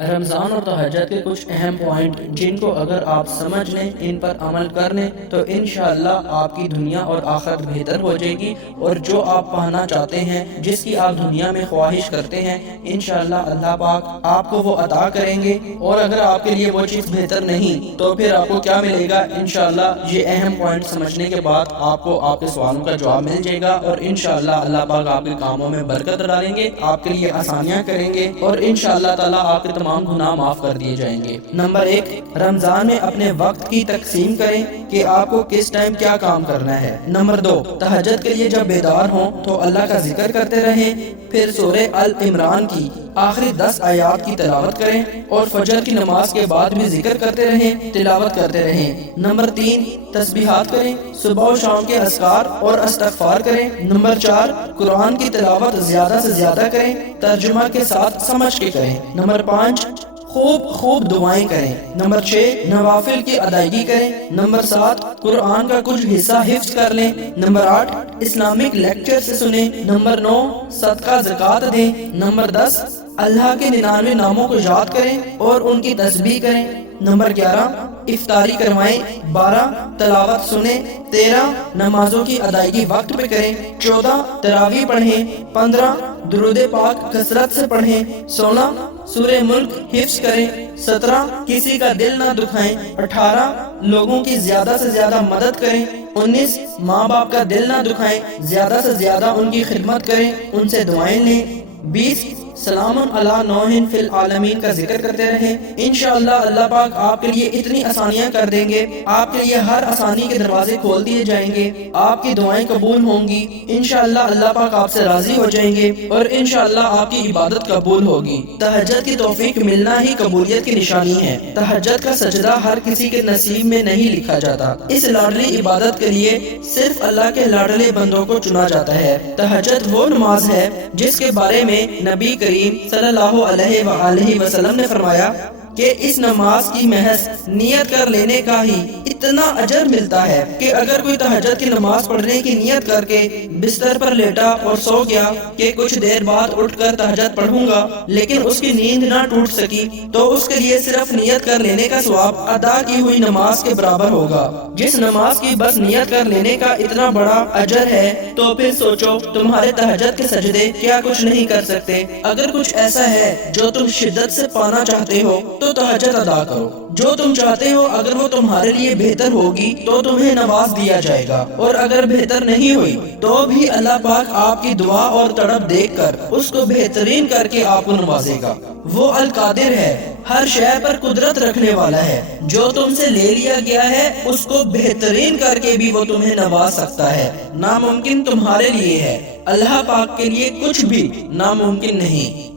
رمضان اور تہجد کے کچھ اہم پوائنٹ جن کو اگر آپ سمجھ لیں، ان پر عمل کر لیں تو انشاءاللہ آپ کی دنیا اور آخرت بہتر ہو جائے گی، اور جو آپ پانا چاہتے ہیں، جس کی آپ دنیا میں خواہش کرتے ہیں، انشاءاللہ اللہ پاک آپ کو وہ عطا کریں گے۔ اور اگر آپ کے لیے وہ چیز بہتر نہیں تو پھر آپ کو کیا ملے گا؟ انشاءاللہ یہ اہم پوائنٹ سمجھنے کے بعد آپ کو آپ کے سوالوں کا جواب مل جائے گا، اور انشاءاللہ اللہ پاک آپ کے کاموں میں برکت ڈالیں گے، آپ کے لیے آسانیاں کریں گے، اور انشاءاللہ تعالیٰ آپ کے تمام گناہ معاف کر دیے جائیں گے۔ نمبر 1، رمضان میں اپنے وقت کی تقسیم کریں کہ آپ کو کس ٹائم کیا کام کرنا ہے۔ نمبر 2، تہجد کے لیے جب بیدار ہوں تو اللہ کا ذکر کرتے رہیں، پھر سورہ ال عمران کی آخری 10 آیات کی تلاوت کریں، اور فجر کی نماز کے بعد بھی ذکر کرتے رہیں، تلاوت کرتے رہیں۔ نمبر 3، تسبیحات کریں، صبح و شام کے اذکار اور استغفار کریں۔ نمبر 4، قرآن کی تلاوت زیادہ سے زیادہ کریں، ترجمہ کے ساتھ سمجھ کے کریں۔ نمبر 5، خوب دعائیں کریں۔ نمبر 6، نوافل کی ادائیگی کریں۔ نمبر 7، قرآن کا کچھ حصہ حفظ کر لیں۔ نمبر 8، اسلامک لیکچر سے سنیں۔ نمبر 9، صدقہ زکوٰۃ دیں۔ نمبر 10، اللہ کے 99 ناموں کو یاد کریں اور ان کی تسبیح کریں۔ نمبر 11، افطاری کروائیں۔ 12، تلاوت سنیں۔ 13، نمازوں کی ادائیگی وقت پہ کریں۔ 14، تراویح پڑھیں۔ 15، درود پاک کثرت سے پڑھیں۔ 16، سورہ ملک حفظ کریں۔ 17، کسی کا دل نہ دکھائیں۔ 18، لوگوں کی زیادہ سے زیادہ مدد کریں۔ 19، ماں باپ کا دل نہ دکھائیں، زیادہ سے زیادہ ان کی خدمت کریں، ان سے دعائیں لیں۔ 20، سلام علی نوح فی العالمین کا ذکر کرتے رہیں۔ انشاءاللہ اللہ پاک آپ کے لیے اتنی آسانیاں کر دیں گے، آپ کے لیے ہر آسانی کے دروازے کھول دیے جائیں گے، آپ کی دعائیں قبول ہوں گی، انشاءاللہ اللہ پاک آپ سے راضی ہو جائیں گے، اور انشاءاللہ آپ کی عبادت قبول ہوگی۔ تہجد کی توفیق ملنا ہی قبولیت کی نشانی ہے۔ تہجد کا سجدہ ہر کسی کے نصیب میں نہیں لکھا جاتا، اس لاڈلی عبادت کے لیے صرف اللہ کے لاڈلے بندوں کو چنا جاتا ہے۔ تہجد وہ نماز ہے جس کے بارے میں نبی کریم صلی اللہ علیہ وآلہ وسلم نے فرمایا کہ اس نماز کی محض نیت کر لینے کا ہی اتنا اجر ملتا ہے کہ اگر کوئی تہجد کی نماز پڑھنے کی نیت کر کے بستر پر لیٹا اور سو گیا کہ کچھ دیر بعد اٹھ کر تہجد پڑھوں گا، لیکن اس کی نیند نہ ٹوٹ سکی، تو اس کے لیے صرف نیت کر لینے کا ثواب ادا کی ہوئی نماز کے برابر ہوگا۔ جس نماز کی بس نیت کر لینے کا اتنا بڑا اجر ہے، تو پھر سوچو تمہارے تہجد کے سجدے کیا کچھ نہیں کر سکتے۔ اگر کچھ ایسا ہے جو تم شدت سے پانا چاہتے ہو تو تہجد ادا کرو۔ جو تم چاہتے ہو اگر وہ تمہارے لیے بہتر ہوگی تو تمہیں نواز دیا جائے گا، اور اگر بہتر نہیں ہوئی تو بھی اللہ پاک آپ کی دعا اور تڑپ دیکھ کر اس کو بہترین کر کے آپ کو نوازے گا۔ وہ القادر ہے، ہر شے پر قدرت رکھنے والا ہے۔ جو تم سے لے لیا گیا ہے اس کو بہترین کر کے بھی وہ تمہیں نواز سکتا ہے۔ ناممکن تمہارے لیے ہے، اللہ پاک کے لیے کچھ بھی ناممکن نہیں۔